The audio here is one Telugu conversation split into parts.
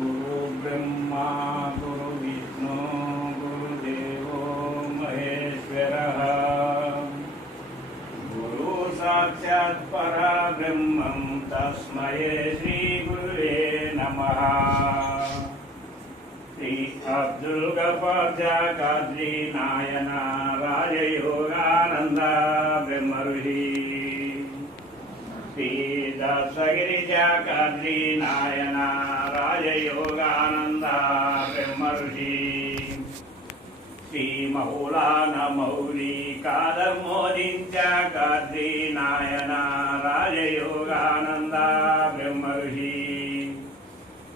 गुरु ब्रह्मा गुरु विष्णु गुरुदेवो महेश्वरः गुरु साक्षात् परब्रह्मं तस्मै श्री गुरुवे नमः। श्री अब्दुल गफार कादरी नायना राजयोगानंद ब्रह्म ऋषि श्री दत्तगिरी कादरी नायना राजयोगानंद ब्रह्म ऋषि श्री मौलाना मौली कादर मोदींच्या कादरी नायना राजयोगानंद ब्रह्म ऋषि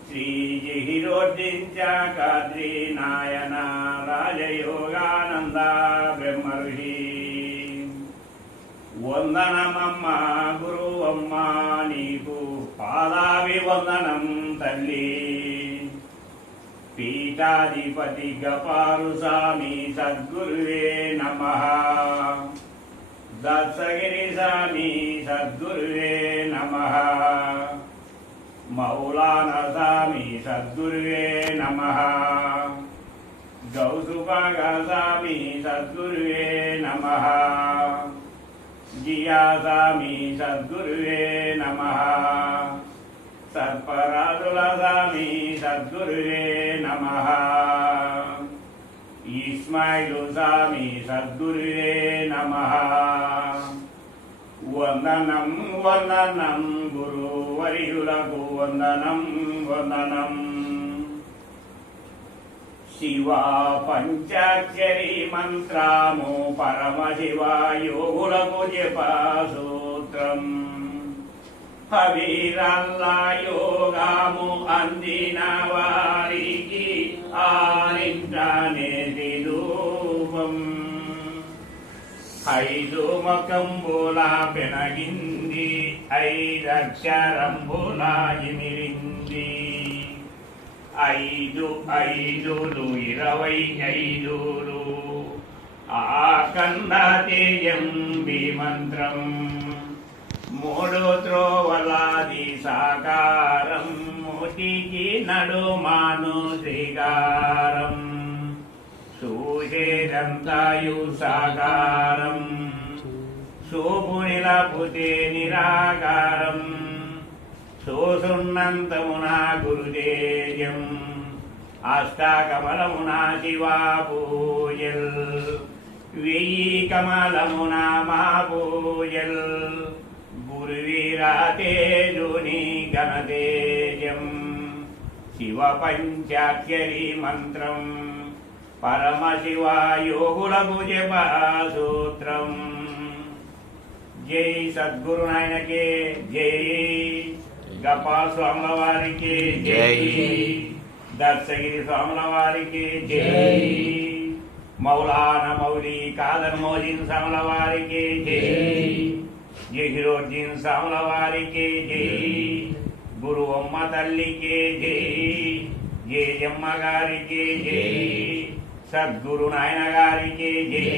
श्री जहिरोद्दीनच्या कादरी नायना राजयोगानंद ब्रह्म ऋषि వందనమమ్మ గురువమ్మ నీకు పాదాభివందనం తల్లి పీఠాధిపతి గపారు స్వామి సద్గురువే నమః దత్తగిరి స్వామి సద్గురువే నమః మౌలానా స్వామి సద్గురువే నమః గౌసుపాగ స్వామి సద్గురువే నమః जिया स्वामी सद्गुरुवे नमः सर्पराजुला स्वामी सद्गुरुवे नमः इस्माइल स्वामी सद्गुरुवे नमः वंदनं वंदनं गुरुवर्युలకు वंदनं वंदनं शिवा पंचाक्षरी मंत्रामु परम शिवा योगुలకు జపసూత్రం హవిరల్లా యోగము అందిన వారికి ఆరింటనే దిరూపం ఐదు ముఖంబుల పెనగింది ఐదక్షరంబుల ఇమిరింది ఐదు ఐదులు 25 ఆకందతేయం మంత్రం మూడు త్రోవలాది సాకారం మూటికి నడుమాను శ్రీకారం సూషేదంతాయు సాకారం శోభునిల పుతే నిరాకారం శోసున్నంతమునా గురుదేయం అష్టాకమలమునా శివా పూజల్ 1000 కమలమునా మా పూజల్ గురువీరాతేజుని ఘనతేజం శివ పంచాక్షరీ మంత్రం పరమశివ యోగులకు జపసూత్రం జై సద్గురు నాయనకే జై గపాల్ స్వాముల వారికి జై దర్శగిరి స్వాముల వారికి జై మౌలానా మౌలి కాదర్ మోదీన్ స్వాముల వారికి జై జహిరోద్దీన్ స్వాముల వారికి జై గురువమ్మ తల్లికి జై జయమ్మ గారికి జై సద్గురు నాయన గారికి జై